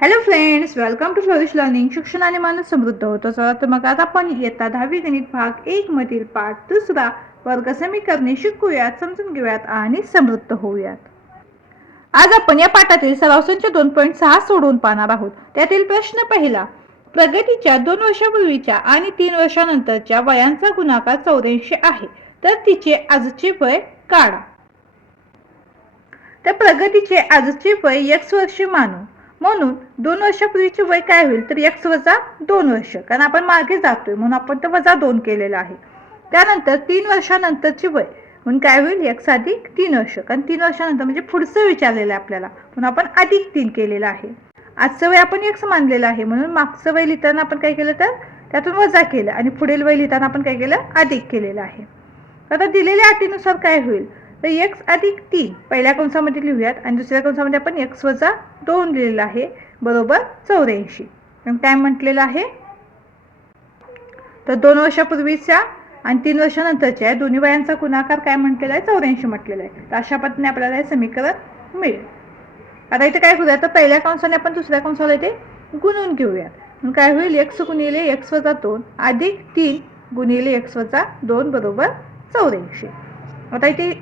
Hello friends, welcome to Flourish Learning. शिक्षणाने माणूस समृद्ध होतो. चला तर मग आता आपण इयत्ता 10वी गणित भाग 1 मधील पाठ दुसरा वर्ग समीकरणे शिकूयात, समजून घेऊयात आणि समृद्ध होऊयात. आज आपण या पाठातील सराव संच 2.6 सोडवून पाहणार आहोत. त्यातील प्रश्न पहिला, प्रगतीच्या 2 वर्षापूर्वीच्या आणि 3 वर्षानंतरच्या वयांचा गुणाकार 84 आहे, तर तिचे आजचे वय काढा. तर प्रगतीचे आजचे वय x वर्ष मानू. म्हणून 2 वर्षापूर्वीचे वय काय होईल, तर x वजा 2 वर्ष, कारण आपण मागे जातोय म्हणून आपण ते वजा 2 केलेलं आहे. त्यानंतर 3 वर्षानंतरचे वय म्हणून काय होईल, x अधिक 3 वर्ष, कारण 3 वर्षानंतर म्हणजे पुढचं विचारलेलं आहे आपल्याला, म्हणून आपण अधिक 3 केलेलं आहे. आजचं वय आपण x मानलेलं आहे, म्हणून मागचं वय लिहिताना आपण काय केलं, तर त्यातून वजा केलं आणि पुढील वय लिहिताना आपण काय केलं, अधिक केलेलं आहे. आता दिलेल्या अटीनुसार काय होईल, तर x अधिक 3 पहिल्या कंसामध्ये लिहूयात आणि दुसऱ्या कंसामध्ये आपण x वजा 2 लिहिलेलं आहे, बरोबर 84. काय म्हटलेलं आहे, तर 2 वर्षापूर्वीच्या आणि 3 वर्षानंतरच्या दोन्ही वयांचा गुणाकार काय म्हटलेला आहे, 84 म्हटलेला आहे. तर अशा पद्धतीने आपल्याला हे समीकरण मिळेल. आता इथे काय करूया, तर पहिल्या कंसाने आपण दुसऱ्या कंसाला इथे गुणून घेऊयात. मग काय होईल, x गुणिले x वजा 2 अधिक 3 गुणिले x वजा 2 बरोबर 84. आता इथे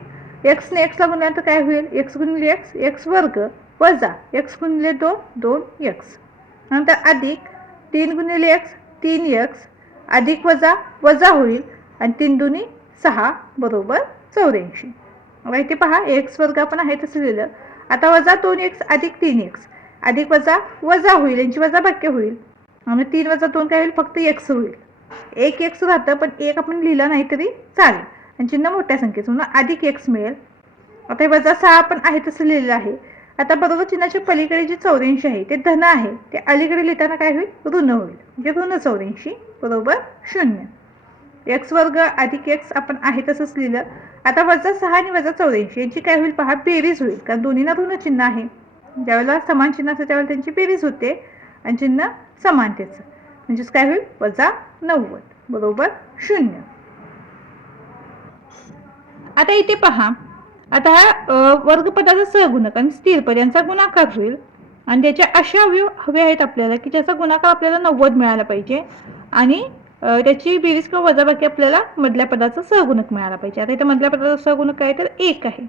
x ने x ला गुणल्या तर काय होईल, x गुणिले x x वर्ग वजा x गुणिले 2 2x, नंतर अधिक 3 गुणिले x 3x अधिक वजा वजा होईल आणि 3 दुनी 6 बरोबर 84. आता इथे पहा, x वर्ग आपण आहे तसं लिहिलं. आता वजा 2x अधिक 3x अधिक वजा वजा होईल, यांची वजा बाकी होईल आणि 3 वजा 2 काय होईल, फक्त x होईल. एक x राहतं, पण एक आपण लिहिलं नाही तरी चालेल आणि चिन्ह मोठ्या संख्येचं म्हणून अधिक x मिळेल. आता वजा 6 आपण आहे तसं लिहिलेलं आहे. आता बरोबर चिन्हाच्या पलीकडे जे 84 आहे ते धन आहे, ते अलीकडे लिहिताना काय होईल, ऋण होईल, म्हणजे ऋण 84 बरोबर 0. x वर्ग अधिक x आपण आहे तसंच लिहिलं. आता वजा 6 आणि वजा 84 यांची काय होईल पहा, बेरीज होईल, कारण दोन्हीना ऋण चिन्ह आहे. ज्यावेळेला समान चिन्ह असतं त्यावेळेला त्यांची बेरीज होते आणि चिन्ह समानतेचं, म्हणजेच काय होईल, वजा 90 बरोबर 0. आता इथे पहा, आता हा वर्गपदाचा सहगुणक आणि स्थिर पद यांचा गुणाकार होईल आणि त्याच्या अशा अवयव हवे आहेत आपल्याला की ज्याचा गुणाकार आपल्याला 90 मिळाला पाहिजे आणि त्याची बेरीज किंवा वजाबाकी आपल्याला मधल्या पदाचा सहगुणक मिळाला पाहिजे. आता इथे मधल्या पदाचा सहगुणक काय, तर 1 आहे.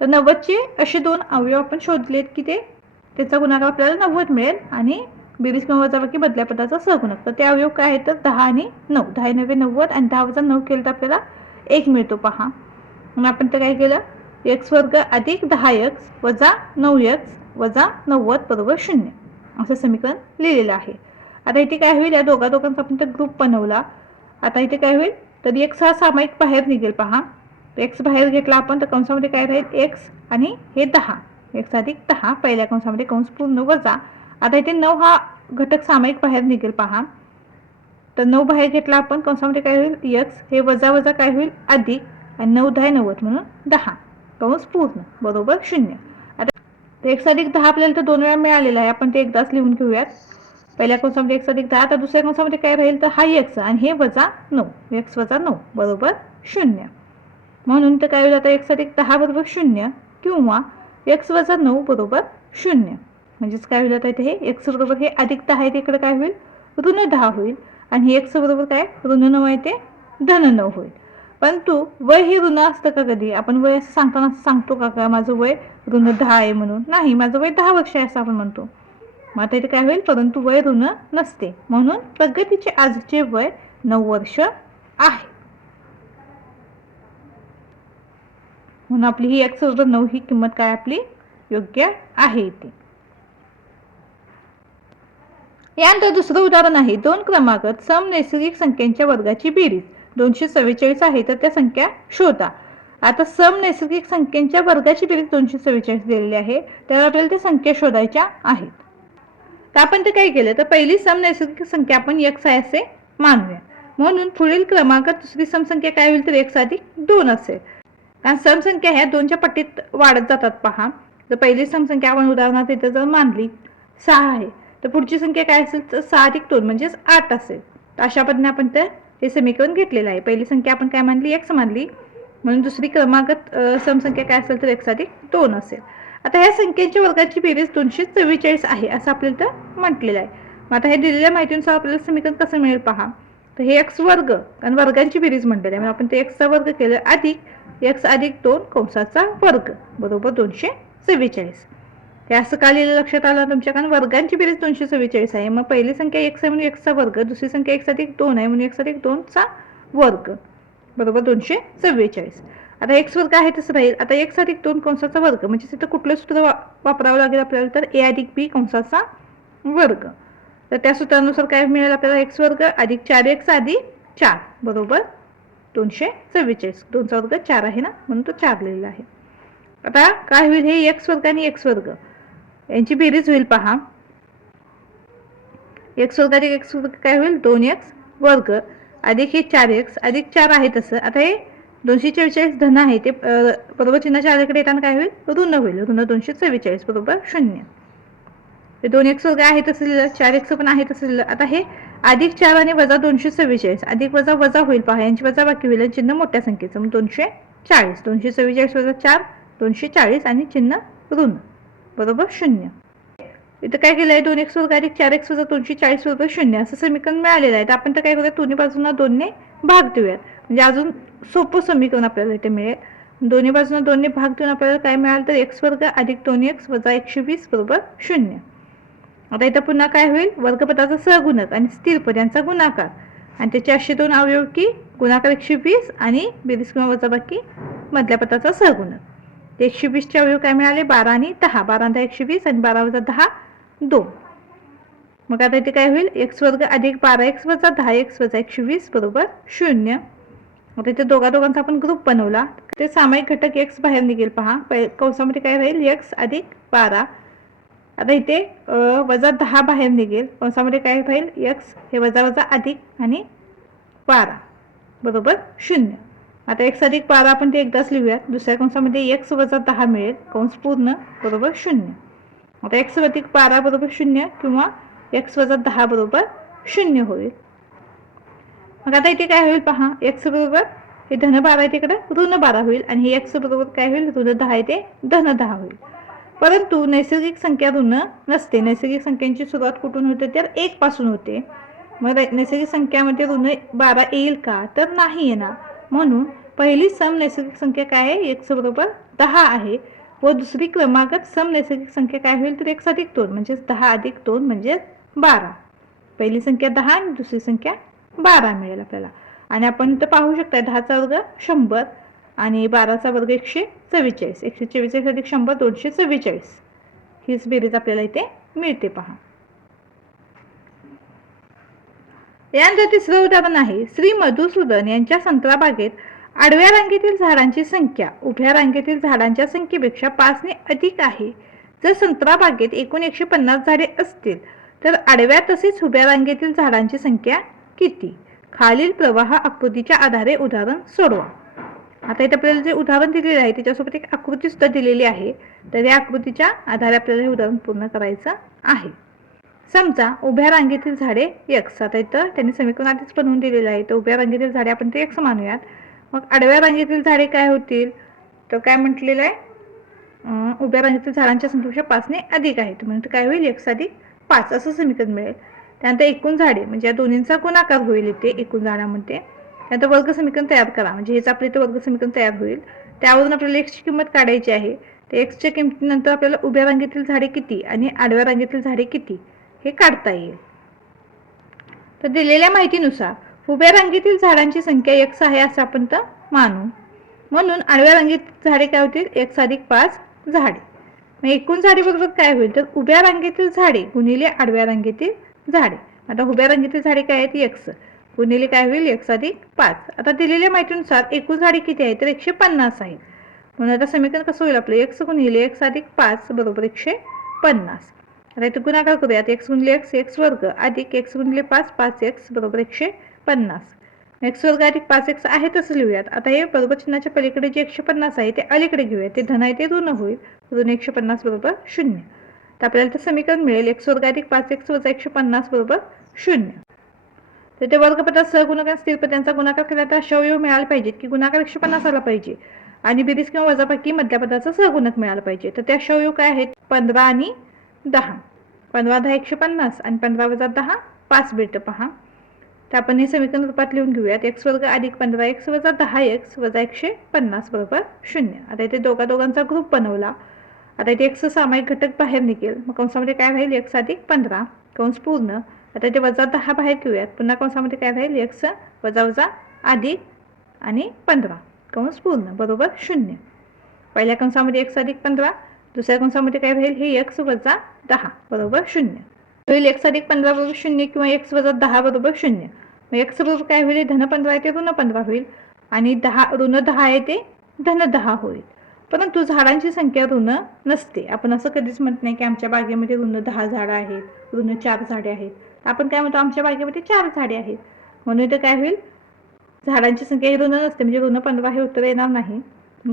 तर 90चे असे दोन अवयव आपण शोधलेत की त्याचा गुणाकार आपल्याला 90 मिळेल आणि बेरीज किंवा वजाबाकी मधल्या पदाचा सहगुणक. तर ते अवयव काय आहेत, तर 10 आणि 9. 10 9 90 आणि 10 वजा 9 केलं तर आपल्याला 1 मिळतो पहा. म्हणून आपण तर काय केलं, x वर्ग अधिक 10x वजा 9x वजा 90 बरोबर 0 असं समीकरण लिहिलेलं आहे. आता इथे काय होईल, या दोघांचा आपण तर ग्रुप बनवला. आता इथे काय होईल, तर x हा सामायिक बाहेर निघेल पहा. x बाहेर घेतला आपण तर कंसामध्ये काय राहील, x आणि हे 10, x अधिक 10 पहिल्या कंसामध्ये कंस पूर्ण वजा. आता इथे 9 हा घटक सामायिक बाहेर निघेल पहा. तर 9 बाहेर घेतला आपण कंसामध्ये काय होईल, x हे वजा वजा काय होईल, अधिक आणि 9 10 90 म्हणून 10 कंस पूर्ण बरोबर 0. आता x अधिक 10 आपल्याला तर 2 वेळा मिळालेला आहे, आपण ते एकदाच लिहून घेऊयात. पहिल्या कंसामध्ये x अधिक 10, आता दुसऱ्या कंसामध्ये काय राहील, तर हा x आणि हे वजा 9, x वजा 9 बरोबर 0. म्हणून तर काय होईल, आता x अधिक 10 बरोबर 0 किंवा x वजा 9 बरोबर 0. म्हणजेच काय होईल, आता इथे हे x बरोबर हे अधिक 10 आहे, इकडे काय होईल, ऋण 10 होईल आणि हे x बरोबर काय, ऋण 9 आहे ते धन 9 होईल. परंतु वय हे ऋण असतं का, कधी आपण वय असं सांगताना सांगतो का माझं वय ऋण 10 आहे म्हणून, नाही, माझं वय 10 वर्ष आहे असं आपण म्हणतो. मग आता इथे काय होईल, परंतु वय ऋण नसते, म्हणून प्रगतीचे आजचे वय 9 वर्ष आहे. म्हणून आपली ही x बरोबर 9 ही किंमत काय आपली योग्य आहे इथे. यानंतर दुसरं उदाहरण आहे, 2 क्रमागत सम नैसर्गिक संख्यांच्या वर्गाची बेरीज 244 आहे, तर त्या संख्या शोधा. आता सम नैसर्गिक संख्यांच्या वर्गाची बेरीज 244 दिलेली आहे, तर आपल्याला त्या संख्या शोधायच्या आहेत. तर आपण ते काय केलं, तर पहिली सम नैसर्गिक संख्या आपण x आहे असे मानूया. म्हणून पुढील क्रमांकात दुसरी समसंख्या काय होईल, तर x अधिक 2 असेल, कारण समसंख्या ह्या 2च्या पट्टीत वाढत जातात पहा. तर पहिली समसंख्या आपण उदाहरणार्थ इथे जर मानली 6 आहे, तर पुढची संख्या काय असेल, तर 6 अधिक 2 म्हणजेच 8 असेल. तर अशा पद्धतीने आपण हे समीकरण घेतलेलं आहे. पहिली संख्या आपण काय मानली, x मानली, म्हणून दुसरी क्रमांकात समसंख्या काय असेल, तर x अधिक 2 असेल. आता ह्या संख्यांच्या वर्गाची बेरीज 244 आहे असं आपल्याला तर म्हटलेलं आहे. मग आता हे दिलेल्या माहितीनुसार आपल्याला समीकरण कसं मिळेल पहा. तर हे x वर्ग कारण वर्गांची बेरीज म्हटलेली आहे, आपण ते x चा वर्ग केलं अधिक x अधिक 2 कंसाचा वर्ग बरोबर 244. हे असं का लिहिलं लक्षात आलं तुमच्या, कारण वर्गांची बेरीज 244 आहे. मग पहिली संख्या x आहे म्हणून x चा वर्ग, दुसरी संख्या x अधिक 2 आहे म्हणून x अधिक 2 चा वर्ग बरोबर 244. आता x वर्ग आहे तसं राहील. आता x अधिक 2 कंसाचा वर्ग म्हणजे तिथं कुठलं सूत्र वापरावं लागेल आपल्याला, तर a अधिक b कंसाचा वर्ग. तर त्या सूत्रानुसार काय मिळेल आपल्याला, x वर्ग अधिक 4x अधिक 4 बरोबर 244. 2चा वर्ग 4 आहे ना म्हणून तो 4 लिहिलेला आहे. आता काय होईल, हे x वर्ग आणि x वर्ग यांची बेरीज होईल पहा. x वर्ग अधिक x वर्ग काय होईल, 2x वर्ग अधिक हे 4x अधिक 4 आहे तसं. आता हे 244 धन आहे ते बरोबर चिन्हाच्या आधीकडे येताना काय होईल, ऋण होईल. ऋण 244 बरोबर 0. ते 2x वर्ग आहे तसं लिहिलं, 4x पण आहे तसं लिहिलं. आता हे अधिक 4 आणि वजा 244 अधिक वजा वजा होईल पहा, यांची वजा बाकी होईल. चिन्ह मोठ्या संख्येचं मग 240. 244 वजा 4 240 आणि चिन्ह ऋण बरोबर 0. इथं काय केलं आहे, 2x वर्ग अधिक 4x वजा 240 बरोबर 0 असं समीकरण मिळालेलं आहे. तर आपण तर काय करूया, दोन्ही बाजूंना 2 ने भाग देऊयात म्हणजे अजून सोपं समीकरण आपल्याला इथे मिळेल. दोन्ही बाजूंना 2 ने भाग देऊन आपल्याला काय मिळालं, तर x वर्ग अधिक 2x वजा 120 बरोबर 0. आता इथं पुन्हा काय होईल, वर्गपदाचा सहगुणक आणि स्थिर पद यांचा गुणाकार आणि त्याचे असे दोन अवयव की गुणाकार 120 आणि बेरीज किंवा वजाबाकी मधल्या पदाचा सहगुणक. 120 चे अवयव काय मिळाले, 12 आणि 10. 12 10 120 आणि 12 वजा 10 2. मग आता इथे काय होईल, x वर्ग अधिक 12x वजा 10x वजा 120 बरोबर 0. आता इथे दोघांचा आपण ग्रुप बनवला, ते सामायिक घटक x बाहेर निघेल पहा. कंसामध्ये काय राहील, x अधिक 12. आता इथे वजा 10 बाहेर निघेल, कंसामध्ये काय राहील, x हे वजा वजा अधिक आणि 12 बरोबर 0. आता x अधिक 12 आपण ते एकदाच लिहूयात. दुसऱ्या कंसामध्ये x वजा 10 मिळेल, कंस पूर्ण बरोबर 0. आता x अधिक 12 बरोबर 0 किंवा x वजा 10 बरोबर 0 होईल. मग आता इथे काय होईल पहा, x बरोबर हे धन 12 आहे तिकडे ऋण 12 होईल आणि हे x बरोबर काय होईल, ऋण 10 आहे ते धन 10 होईल. परंतु नैसर्गिक संख्या ऋण नसते. नैसर्गिक संख्यांची सुरुवात कुठून होते, तर 1 पासून होते. मग नैसर्गिक संख्यामध्ये ऋण 12 येईल का, तर नाही येणार. म्हणून पहिली सम नैसर्गिक संख्या काय आहे, x बरोबर 10 आहे व दुसरी क्रमागत सम नैसर्गिक संख्या काय होईल, तर x अधिक 2 म्हणजे 10 अधिक 2 म्हणजे 12. पहिली संख्या 10 आणि दुसरी संख्या 12 मिळेल आपल्याला. आणि आपण इथं पाहू शकता 10चा वर्ग 100 आणि 12चा वर्ग 144. 144 अधिक 100 244 हीच बेरीज आपल्याला इथे मिळते पहा. यानंतर तिसरं उदाहरण आहे, श्री मधुसूदन यांच्या संत्रा बागेत आडव्या रांगेतील झाडांची संख्या उभ्या रांगेतील झाडांच्या संख्येपेक्षा 5 ने अधिक आहे. जर संत्रा बागेत एकूण 150 झाडे असतील तर आडव्या तसेच उभ्या रांगेतील झाडांची संख्या किती. खालील प्रवाह आकृतीच्या आधारे उदाहरण सोडवा. आता इथे आपल्याला जे उदाहरण दिलेले आहे त्याच्यासोबत एक आकृती सुद्धा दिलेली आहे. तर या आकृतीच्या आधारे आपल्याला हे उदाहरण पूर्ण करायचं आहे. समजा उभ्या रांगेतील झाडे x. आता इथं त्यांनी समीकरण आधीच बनवून दिलेलं आहे, तर उभ्या रांगेतील झाडे आपण ते x मानूयात. मग आडव्या रांगेतील झाडे काय होतील, तर काय म्हटलेलं आहे, उभ्या रांगेतील झाडांच्या संख्येपेक्षा 5 ने अधिक आहे. म्हणजे काय होईल, x अधिक 5 असं समीकरण मिळेल. त्यानंतर एकूण झाडे म्हणजे या दोन्हींचा गुणाकार होईल इथे एकूण झाडामध्ये. त्यानंतर वर्ग समीकरण तयार करा म्हणजे हेच आपले इथे वर्ग समीकरण तयार होईल. त्यावरून आपल्याला x ची किंमत काढायची आहे. तर x च्या किमतीनंतर आपल्याला उभ्या रांगेतील झाडे किती आणि आडव्या रांगेतील झाडे किती हे काढता येईल. तर दिलेल्या माहितीनुसार उभ्या रांगेतील झाडांची संख्या x आहे असं आपण तर मानू. म्हणून आडव्या रांगेतील झाडे काय होतील, x अधिक 5 झाडे. मग एकूण झाडे बरोबर काय होईल, तर उभ्या रांगेतील झाडे गुणिले आडव्या रांगेतील झाडे. आता उभ्या रांगेतील झाडे काय आहेत, x गुणिले काय होईल, x अधिक 5. आता दिलेल्या माहितीनुसार एकूण झाडे किती आहेत, तर 150 आहेत. म्हणून आता समीकरण कसं होईल आपलं, x गुणिले x अधिक 5 बरोबर 150. आता इथे गुणाकार करूयात, x गुणिले x वर्ग अधिक x गुणिले 5 5x बरोबर 150. x वर्ग अधिक 5x आहे तसं लिहूयात. आता हे बरोबर चिन्हाच्या पलीकडे जे 150 आहे ते अलीकडे घेऊयात, ते धन आहे ते ऋण होईल. ऋण 150 बरोबर 0. तर आपल्याला ते समीकरण मिळेल x वर्ग अधिक 5x वजा 150 बरोबर 0. तर ते वर्गपदात सहगुणक आणि स्थिर पद यांचा गुणाकार केला तर अशा अवयव मिळाले पाहिजेत की गुणाकार 150 आला पाहिजे. आणि बेरीज किंवा वजाबाकी मधल्या पदाचा सहगुणक मिळाला पाहिजे. तर ते अशा अवयव काय आहेत? 15 आणि 10. 15 10 150 आणि 15 वजा 10 5 भेटतं पहा. तर आपण हे समीकरण रूपात लिहून घेऊयात. x वर्ग अधिक 15x वजा 10x वजा 150 बरोबर 0. आता इथे दोघांचा ग्रुप बनवला. आता इथे x सामायिक घटक बाहेर निघेल. मग कंसामध्ये काय राहील? x अधिक 15 कंस पूर्ण. आता इथे वजा 10 बाहेर घेऊयात. पुन्हा कंसामध्ये काय राहील? x वजा वजा अधिक आणि 15 कंस पूर्ण बरोबर 0. पहिल्या कंसामध्ये x अधिक 15, दुसऱ्या कंसामध्ये काय राहील? हे x वजा 10 बरोबर 0. होईल x अधिक 15 बरोबर 0 किंवा x वजा 10 बरोबर 0. मग x बरोबर काय होईल? धन 15 आहे ते ऋण 15 होईल आणि ऋण 10 आहे ते धन 10 होईल. परंतु झाडांची संख्या ऋण नसते. आपण असं कधीच म्हणत नाही की आमच्या बागेमध्ये ऋण 10 झाडं आहेत, ऋण 4 झाडे आहेत. आपण काय म्हणतो? आमच्या बागेमध्ये 4 झाडे आहेत. म्हणून इथं काय होईल? झाडांची संख्या ही ऋण नसते, म्हणजे ऋण 15 हे उत्तर येणार नाही.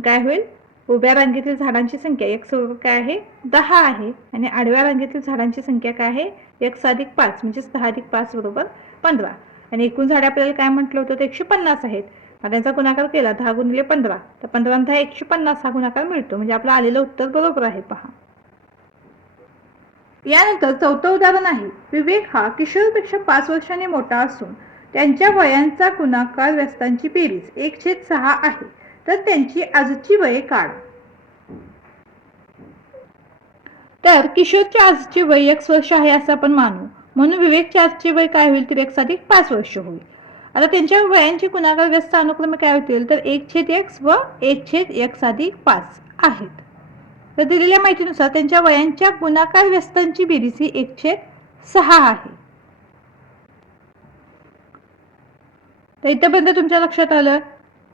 काय होईल? उभ्या रांगेतील झाडांची संख्या x बरोबर काय आहे? 10 आहे आणि आडव्या रांगेतील झाडांची संख्या काय आहे? x अधिक 5 म्हणजे 10 अधिक 5 बरोबर 15. आणि एकूण झाडे आपल्याला काय म्हटलं होतं? ते 150 आहेत. त्यांचा गुणाकार केला 10 गुणिले 15, तर 15 आणि 10 150 हा गुणाकार मिळतो. म्हणजे आपलं आलेलं उत्तर बरोबर आहे पहा. यानंतर चौथं उदाहरण आहे. विवेक हा किशोरपेक्षा 5 वर्षांनी मोठा असून त्यांच्या वयांचा गुणाकार व्यस्तांची बेरीज 1/6 आहे. तर त्यांची आजची वये काढा. तर किशोरचे आजचे वय x वर्ष आहे असं आपण मानू. म्हणून विवेकचे आजचे वय काय होईल? तर x अधिक 5 वर्ष होईल. आता त्यांच्या वयांची गुणाकार व्यस्त अनुक्रमे काय होतील? तर 1/x व 1/x अधिक 5 आहेत. तर दिलेल्या माहितीनुसार त्यांच्या वयांच्या गुणाकार व्यस्तांची बेरीज ही 1/6 आहे. तर इथपर्यंत तुमच्या लक्षात आलं.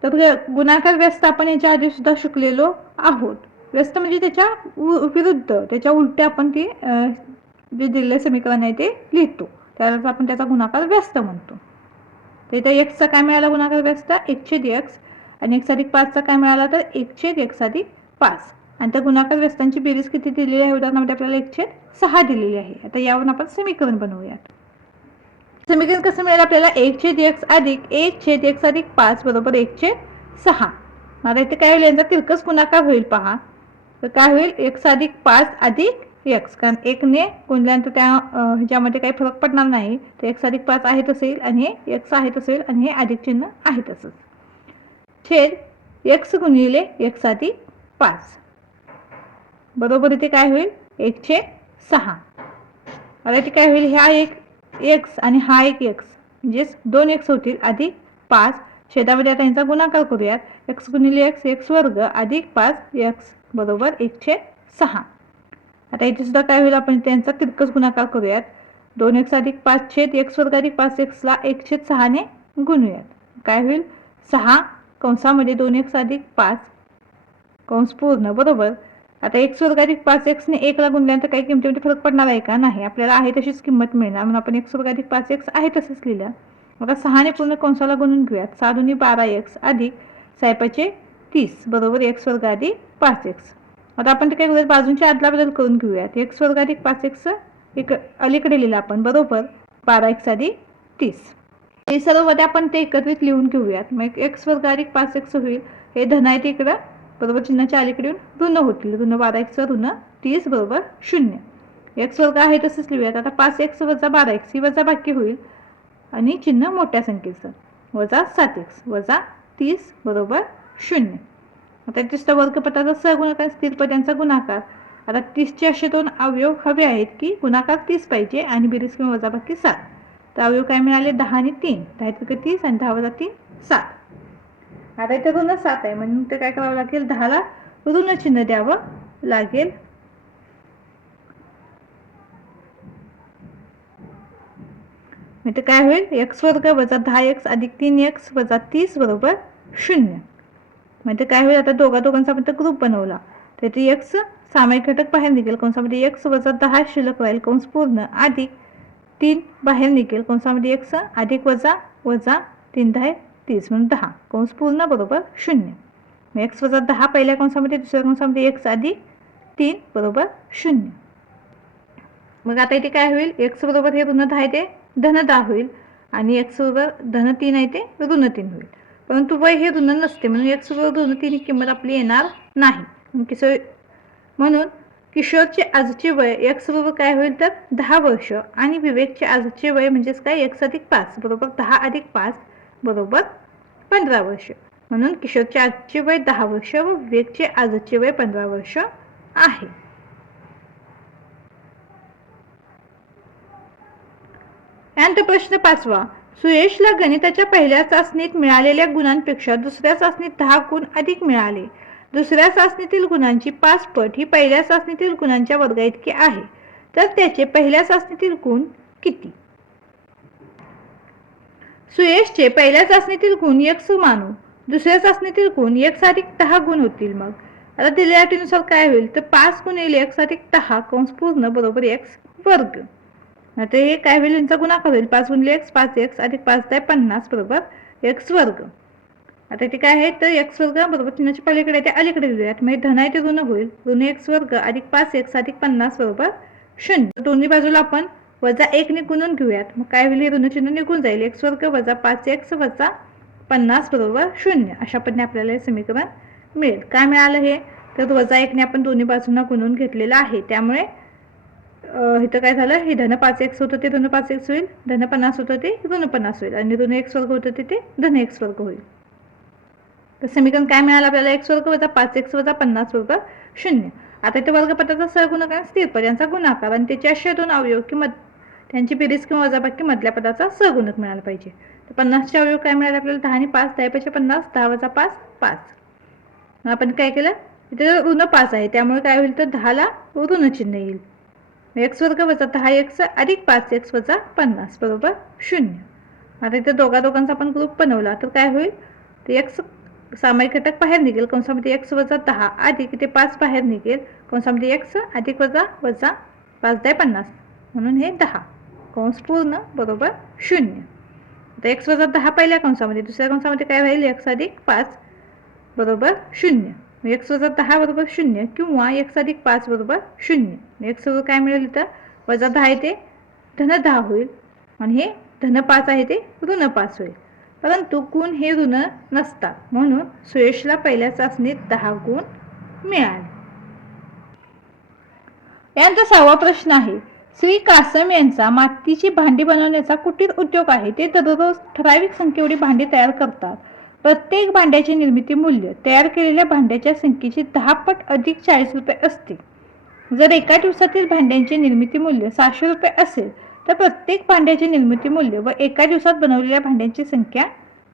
तर गुणाकार व्यस्त आपण याच्या आधी सुद्धा शिकलेलो आहोत. व्यस्त म्हणजे त्याच्या विरुद्ध, त्याच्या उलटे आपण ते जे दिलेले समीकरण आहे ते लिहितो. त्यालाच आपण त्याचा गुणाकार व्यस्त म्हणतो. तर इथे x काय मिळाला गुणाकार व्यस्त? 1/x आणि x अधिक 5 काय मिळाला? तर 1/x अधिक 5. आणि त्या गुणाकार व्यस्तांची बेरीज किती दिलेली आहे? उदाहरणामध्ये आपल्याला 1/6 दिलेली आहे. आता यावरून आपण समीकरण बनवूयात. समीकरण कसं मिळेल आपल्याला? 1/x अधिक 1/x अधिक 5 बरोबर 1/6. आता इथे काय होईल? यांचा तिरकस गुणाकार होईल पहा. तर काय होईल? x अधिक 5 अधिक x, कारण 1 ने गुणल्यानंतर त्या ह्याच्यामध्ये काही फरक पडणार नाही. तर x अधिक 5 आहे तसं येईल आणि हे x आहे तसं येईल आणि हे अधिक चिन्ह आहे तसंच. छेद x गुणिले x अधिक 5 बरोबर इथे काय होईल? 1/6. आता इथे काय होईल? हा एक x आणि हा एक x म्हणजेच 2x होतील अधिक 5. छेदामध्ये आता यांचा गुणाकार करूयात. x गुणिले x x वर्ग अधिक 5x बरोबर 1/6. आता इथे सुद्धा काय होईल? आपण त्यांचा तिरकस गुणाकार करूयात. 2x अधिक 5 छेद x वर्ग अधिक 5x ला 1/6 ने गुणूयात. काय होईल? 6 कंसामध्ये 2x अधिक 5 कंस पूर्ण बरोबर. आता x वर्ग अधिक 5x ने 1 ला गुणल्यानंतर काही किमतीमध्ये फरक पडणार आहे का? नाही. आपल्याला आहे तशीच किंमत मिळणार म्हणून आपण x वर्ग अधिक 5x आहे तसंच लिहिलं. आता 6 ने पूर्ण कंसाला गुणून घेऊयात. 6 दुनी 12x अधिक 6 30 बरोबर x वर्ग अधिक 5x. आता आपण ते काय करूयात? बाजूंची अदला बदल करून घेऊयात. x वर्ग अधिक 5x एक अलीकडे लिहिलं आपण बरोबर 12x अधिक 30. हे सर्व वजा आपण ते एकत्रित लिहून घेऊयात. मग x वर्ग अधिक 5x होईल. हे धन आहे ते इकडं बरोबर चिन्हाच्या अलीकडे येऊन ऋण होतील. ऋण 12x ऋण 30 बरोबर 0. x वर्ग आहे तसंच लिहूयात. आता 5x वजा 12x ही वजा बाकी होईल आणि चिन्ह मोठ्या संख्येचं वजा 7x वजा 30 बरोबर 0. आता तिसरा वर्गपटाचा सहगुणक आणि स्थिरपदांचा गुणाकार. आता 30चे असे दोन अवयव हवे आहेत की गुणाकार 30 पाहिजे आणि बेरीज किंवा वजाबाकी 7. तर अवयव काय मिळाले? 10 आणि 3. 10 30 आणि 10 वजा 3 7. आता इथे ऋण 7 आहे म्हणून ते काय करावं लागेल? 10 ला ऋण चिन्ह द्यावं लागेल. म्हणजे काय होईल? x वर्ग वजा 10x अधिक 3x वजा 30 बरोबर 0. म्हणजे काय होईल? आता दोघांचा आपण ग्रुप बनवला तर ते x सामायिक घटक बाहेर निघेल. कंसामध्ये x वजा 10 शिल्लक राहील कंस पूर्ण अधिक 3 बाहेर निघेल. कंसामध्ये x अधिक वजा वजा 3 10 30 म्हणून 10 कंस पूर्ण बरोबर 0. x वजा 10 पहिल्या कंसामध्ये, दुसऱ्या कंसामध्ये x अधिक 3 बरोबर 0. मग आता इथे काय होईल? x बरोबर हे ऋण 10 आहे ते धन 10 होईल आणि x बरोबर धन 3 आहे ते ऋण 3 होईल. परंतु वय हे ऋण नसते, म्हणून एक्स बरोबर ऋण 3 ही किंमत आपली येणार नाही. म्हणून किशोरचे आजचे वय एक्स बरोबर काय होईल तर 10 वर्ष आणि विवेकचे आजचे वय म्हणजेच काय x अधिक 5 बरोबर 10 अधिक 5 बरोबर 15 वर्ष. म्हणून किशोरचे आजचे वय 10 वर्ष व विवेकचे आजचे वय 15 वर्ष आहे. त्यानंतर प्रश्न 5वा, सुयशला गणिताच्या पहिल्या चाचणीत मिळालेल्या गुणांपेक्षा दुसऱ्या चाचणीत 10 गुण अधिक मिळाले. दुसऱ्या चाचणीतील गुणांची 5 पट ही पहिल्या चाचणीतील गुणांच्या वर्गाइतकी आहे, तर त्याचे पहिल्या चाचणीतील गुण किती? सुयशचे पहिल्या चाचणीतील गुण x मानू, दुसऱ्या चाचणीतील गुण x अधिक 10 गुण होतील. मग आता दिलेल्या अटीनुसार काय होईल तर 5 गुणिले x अधिक 10 कंस पूर्ण बरोबर x वर्ग. आता हे काय होईल, यांचा गुणाकार होईल 5 गुणिले x 5x अधिक 5 × 50 बरोबर x वर्ग. आता इथे काय आहे तर x वर्ग बरोबर चिन्हाच्या पलीकडे ते अलीकडे लिहूयात. म्हणजे धन आहे ते ऋण होईल, ऋण x वर्ग अधिक 5x अधिक 50 बरोबर 0. दोन्ही बाजूला आपण वजा 1 ने गुणून घेऊयात. मग काय होईल, हे ऋण चिन्ह निघून जाईल. x वर्ग वजा 5x वजा 50 बरोबर 0. अशा पद्धतीने आपल्याला हे समीकरण मिळेल. काय मिळालं हे तर वजा 1 ने आपण दोन्ही बाजूंना गुणून घेतलेलं आहे, त्यामुळे इथं काय झालं, हे धन 5x होतं ते ऋण 5x होईल, धन 50 होतं ते ऋण 50 होईल आणि ऋण x वर्ग होतं ते धन x वर्ग होईल. तर समीकरण काय मिळालं आपल्याला, x वर्ग वजा 5x वजा 50 बरोबर 0. आता इथे वर्गपटाचा सहगुणक आणि स्थिर पद यांचा गुणाकार आणि त्याचे असे दोन अवयव किंवा त्यांची बेरीज किंवा वजाबाकी मधल्या पदाचा सहगुणक मिळाला पाहिजे. तर 50चे अवयव काय मिळाले आपल्याला, 10 आणि 5, 10 पेक्षा 50, 10 वजा 5 5. आपण काय केलं, इथे ऋण 5 आहे त्यामुळे काय होईल तर 10 ला ऋण चिन्ह येईल. x वर्ग वजा 10x अधिक 5x वजा 50 बरोबर 0. आता इथे दोघांचा आपण ग्रुप बनवला तर काय होईल, ते x सामायिक घटक बाहेर निघेल, कंसामध्ये x वजा 10 अधिक इथे 5 बाहेर निघेल, कंसामध्ये x अधिक वजा 5 × 50 म्हणून हे 10 कंस पूर्ण बरोबर 0. आता x वजा 10 पहिल्या कंसामध्ये, दुसऱ्या कंसामध्ये काय राहील x अधिक 5 बरोबर 0. x वजा 10 बरोबर 0 किंवा x अधिक 5 बरोबर 0. x बरोबर काय मिळेल तर वजा 10 आहे ते धन 10 होईल आणि हे धन 5 आहे ते ऋण 5 होईल. परंतु गुण हे ऋण नसतात, म्हणून सुयशला पहिल्या चाचणीत 10 गुण मिळाले. यानंतर 6वा प्रश्न आहे, श्री कासम यांचा मातीची भांडी बनवण्याचा कुटीर उद्योग आहे. ते दररोज ठराविक संख्येएवढी भांडी तयार करतात. प्रत्येक भांड्याची निर्मिती मूल्य तयार केलेल्या भांड्याच्या संख्येची 10 पट अधिक 40 रुपये असते. जर एका दिवसातील भांड्यांचे निर्मिती मूल्य 600 रुपये असेल तर प्रत्येक भांड्याचे निर्मिती मूल्य व एका दिवसात बनवलेल्या भांड्यांची संख्या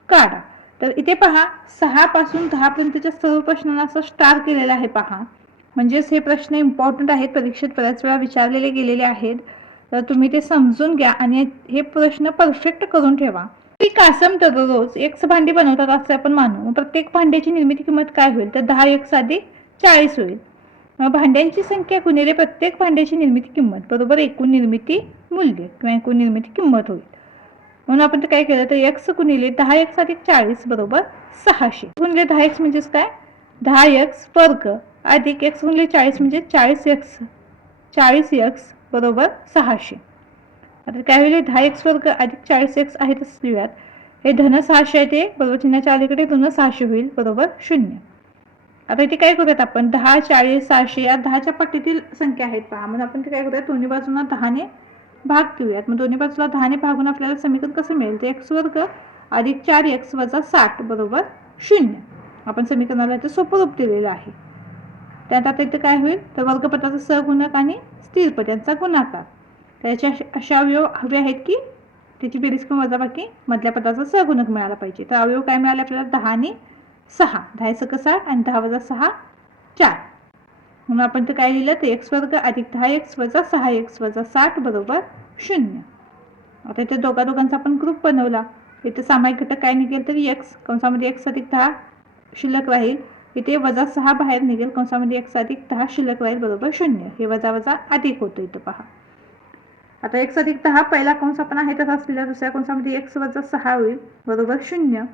काढा. तर इथे पहा 6 पासून 10 पर्यंतच्या सर्व प्रश्नांना असं स्टार केलेलं आहे पहा. म्हणजेच हे प्रश्न इम्पॉर्टंट आहेत, परीक्षेत बऱ्याच वेळा विचारलेले गेलेले आहेत. तर तुम्ही ते समजून घ्या आणि हे प्रश्न परफेक्ट करून ठेवा. श्री कासम दररोज x भांडी बनवतात असे आपण मानू. प्रत्येक भांड्याची निर्मिती किंमत काय होईल तर 10x अधिक 40 होईल. भांड्यांची संख्या गुणिले प्रत्येक भांड्याची निर्मिती किंमत बरोबर एकूण निर्मिती मूल्य किंवा एकूण निर्मिती किंमत होईल. म्हणून आपण काय केलं तर x गुणिले 10x अधिक 40 बरोबर 600. गुणिले 10x म्हणजेच काय 10x वर्ग अधिक x गुणिले 40 म्हणजे 40x बरोबर 600. आता काय होईल 10x वर्ग अधिक 40x आहे तसं लिहूयात. हे धन 600 आहे ते बरोबर चिन्हाच्या अलीकडे ऋण 600 होईल बरोबर 0. आता इथे काय करूयात आपण 10 40 600 या 10च्या पट्टीतील संख्या आहेत पहा. मग आपण ते काय करूयात दोन्ही बाजूंना 10 ने भाग घेऊयात. मग दोन्ही बाजूला 10 ने भागून आपल्याला समीकरण कसं मिळेल ते x वर्ग अधिक 4x वजा 60 बरोबर 0. आपण समीकरणाला इथे सोपं रूप दिलेलं आहे. त्यात आता इथे काय होईल तर वर्गपटाचा सहगुणक आणि स्थिर पद यांचा गुणाकार. त्याच्या अशा अवयव हवे आहेत की त्याची बेरीज किंवा वजाबाकी मधल्या पदाचा सहगुणक मिळाला पाहिजे. तर अवयव काय मिळाले आपल्याला 10 आणि 6, 10 × 60 आणि 10 वजा 6 4. म्हणून आपण ते काय लिहिलं तर x वर्ग अधिक 10x वजा 6x वजा 60 बरोबर 0. आता इथे दोघांचा आपण ग्रुप बनवला. इथे सामायिक घटक काय निघेल तर x कंसामध्ये x अधिक 10 शिल्लक राहील, इथे वजा 6 बाहेर निघेल, कंसामध्ये x अधिक 10 शिल्लक राहील बरोबर 0. हे वजा वजा अधिक होतं इथं पहा. आता x अधिक 10 पहिला कंस आपण आहे तसा असलेला, दुसऱ्या कंसामध्ये x वजा 6 होईल बरोबर 0.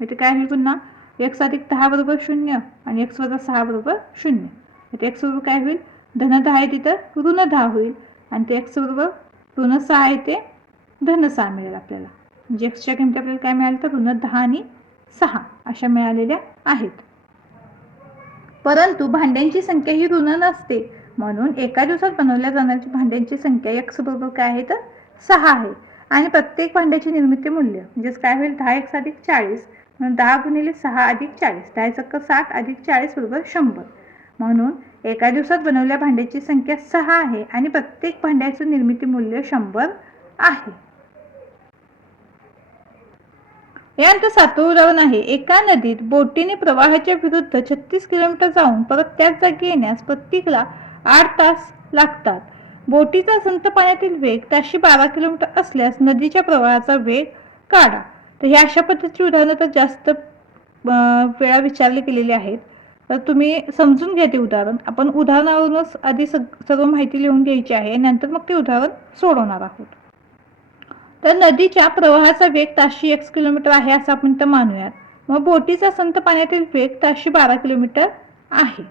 इथे काय होईल पुन्हा x अधिक 10 बरोबर 0 आणि x वजा 6 बरोबर 0. इथे x बरोबर काय होईल धन 10 आहे तिथं ऋण 10 होईल आणि ते x बरोबर ऋण 6 आहे ते धन 6 मिळेल आपल्याला. म्हणजे x च्या किमती आपल्याला काय मिळाली तर ऋण 10 आणि 6 अशा मिळालेल्या आहेत. परंतु भांड्यांची संख्या ही ऋण नसते, म्हणून एका दिवसात बनवल्या जाणाऱ्या भांड्यांची संख्या x बरोबर काय आहे तर 6 आहे. आणि प्रत्येक भांड्याची निर्मिती मूल्य म्हणजेच काय होईल 10x अधिक 40 म्हणून 10 गुणिले 6 अधिक 40 10 चक्क 60 अधिक 40 बरोबर 100. म्हणून एका दिवसात बनवल्या भांड्याची संख्या 6 आहे आणि प्रत्येक भांड्याचं निर्मिती मूल्य 100 आहे. यानंतर 7वं उदाहरण आहे. एका नदीत बोटीने प्रवाहाच्या विरुद्ध 36 किलोमीटर जाऊन परत त्याच जागी येण्यास प्रत्येकाला 8 तास लागतात. बोटीचा संत पाण्यातील वेग ताशी 12 किलोमीटर असल्यास नदीच्या प्रवाहाचा वेग काढा. तर हे अशा पद्धतीची उदाहरणं तर जास्त वेळा विचारले गेलेली आहेत. तर तुम्ही समजून घ्या ते उदाहरण. आपण उदाहरणावरूनच आधी सर्व माहिती लिहून घ्यायची आहे, नंतर मग ते उदाहरण सोडवणार आहोत. तर नदीच्या प्रवाहाचा वेग ताशी x किलोमीटर आहे असं आपण तर मानूयात. मग बोटीचा संत पाण्यातील वेग ताशी 12 किलोमीटर आहे.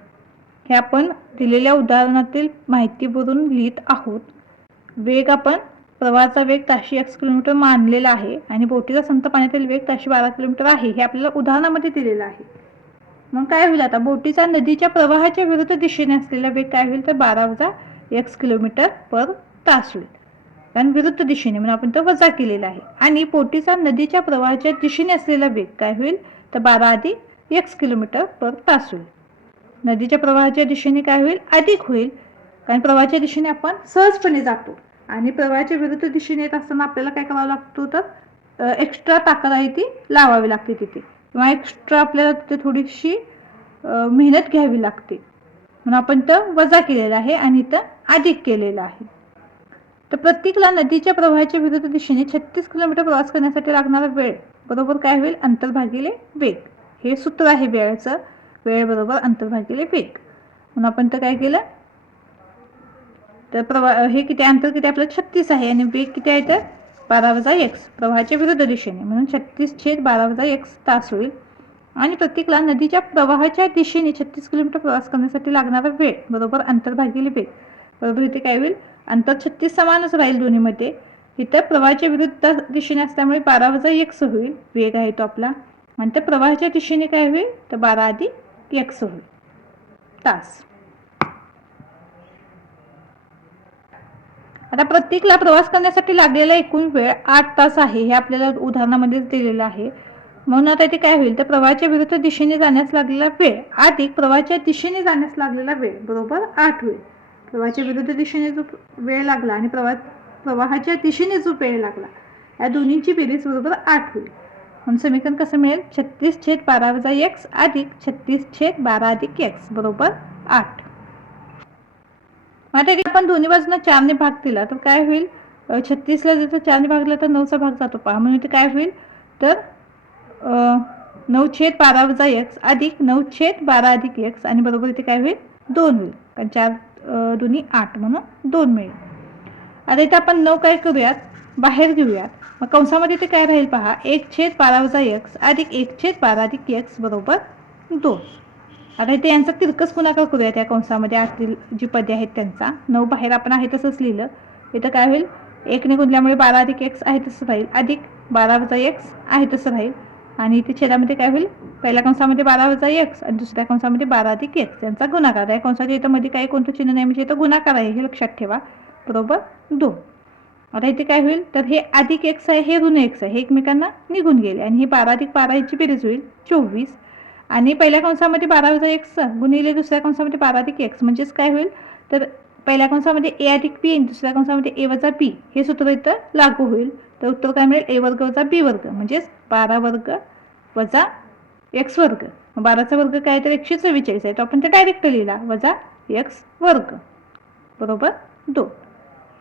हे आपण दिलेल्या उदाहरणातील माहितीवरून लिहित आहोत. वेग आपण प्रवाहाचा वेग ताशी x किलोमीटर मानलेला आहे आणि बोटीचा संत पाण्यातील वेग ताशी 12 किलोमीटर आहे हे आपल्याला उदाहरणामध्ये दिलेलं आहे. मग काय होईल आता बोटीचा नदीच्या प्रवाहाच्या विरुद्ध दिशेने असलेला वेग काय होईल तर 12 - x किलोमीटर पर तास होईल. कारण विरुद्ध दिशेने म्हणून आपण तो वजा केलेला आहे. आणि बोटीचा नदीच्या प्रवाहाच्या दिशेने असलेला वेग काय होईल तर 12 अधिक x किलोमीटर पर तास होईल. नदीच्या प्रवाहाच्या दिशेने काय होईल अधिक होईल, कारण प्रवाहाच्या दिशेने आपण सहजपणे जातो आणि प्रवाहाच्या विरुद्ध दिशेने येत असताना आपल्याला काय करावं लागतो तर एक्स्ट्रा ताकद आहे ती लावावी लागते तिथे, किंवा एक्स्ट्रा आपल्याला तिथे थोडीशी मेहनत घ्यावी लागते. म्हणून आपण तर वजा केलेला आहे आणि इथं अधिक केलेला आहे. तर प्रत्येकाला नदीच्या प्रवाहाच्या विरुद्ध दिशेने 36 किलोमीटर प्रवास करण्यासाठी लागणारा वेळ बरोबर काय होईल अंतर भागिले वेग. हे सूत्र आहे वेळेचं. वेळ बरोबर अंतर भागिले वेग. म्हणून आपण तर काय केलं तर हे किती अंतर किती आपलं 36 आहे आणि वेग किती आहे तर 12 - x प्रवाहाच्या विरुद्ध दिशेने म्हणून 36/12 - x तास होईल. आणि प्रत्येकाला नदीच्या प्रवाहाच्या दिशेने 36 किलोमीटर प्रवास करण्यासाठी लागणारा वेळ बरोबर अंतर भागिले वेग बरोबर इथे काय होईल अंतर 36 समानच राहील दोन्हीमध्ये. इथं प्रवाहाच्या विरुद्ध दिशेने असल्यामुळे 12 - x होईल वेग आहे तो आपला. आणि त्या प्रवाहाच्या दिशेने काय होईल तर 12 अधिक x होईल तास. आता प्रत्येकाला प्रवास करण्यासाठी लागलेला एकूण वेळ 8 तास आहे हे आपल्याला उदाहरणामध्ये दिलेलं आहे. म्हणून आता इथे काय होईल तर प्रवाहाच्या विरुद्ध दिशेने जाण्यास लागलेला वेळ अधिक प्रवाहाच्या दिशेने जाण्यास लागलेला वेळ बरोबर 8 होईल. प्रवाहाच्या विरुद्ध दिशेने जो वेळ लागला आणि प्रवाहाच्या दिशेने जो वेळ लागला या दोन्हीची बेरीज बरोबर 8 होईल. म्हणून समीकरण कसं मिळेल 36/12 - x अधिक 36/12 अधिक x बरोबर 8. आता आपण दोन्ही बाजूंना 4 ने भाग दिला तर काय होईल 36ला जर 4 ने भागला तर 9चा भाग जातो पहा. म्हणून इथे काय होईल तर 9/12 - x अधिक 9/12 अधिक x आणि बरोबर इथे काय होईल 2 होईल, कारण 4 दोन्ही 8 म्हणून 2 मिळेल. आता इथे आपण 9 काय करूयात बाहेर घेऊयात. मग कंसामध्ये इथे काय राहील पहा 1/12 - x अधिक 1/12 अधिक x बरोबर 2. आता इथे यांचा तिरकस गुणाकार करूया त्या कंसामध्ये आतील जी पदे आहेत त्यांचा. 9 बाहेर आपण आहे तसंच लिहिलं. इथं काय होईल 1 ने गुणल्यामुळे 12 अधिक x आहे तसं राहील अधिक 12 - x आहे तसं राहील. आणि इथे छेदामध्ये काय होईल पहिल्या कंसामध्ये 12 - x आणि दुसऱ्या कंसामध्ये 12 अधिक x यांचा गुणाकार आहे. कंसाच्या इथं मध्ये काही कोणतं चिन्ह नाही म्हणजे इथं गुणाकार आहे हे लक्षात ठेवा बरोबर 2. आता इथे काय होईल तर हे अधिक x आहे हे ऋण x आहे हे एकमेकांना निघून गेले आणि हे 12 अधिक 12 याची बेरीज होईल 24. आणि पहिल्या कंसामध्ये 12 - x गुणिले दुसऱ्या कंसामध्ये 12 अधिक x म्हणजेच काय होईल तर पहिल्या कंसामध्ये a अधिक b आणि दुसऱ्या कंसामध्ये a वजा b हे सूत्र इथं लागू होईल. तर उत्तर काय मिळेल a वर्ग वजा b वर्ग म्हणजेच 12 वर्ग वजा x वर्ग. 12चा वर्ग काय तर 144 आहे तो आपण ते डायरेक्ट लिहिला वजा x वर्ग बरोबर 2.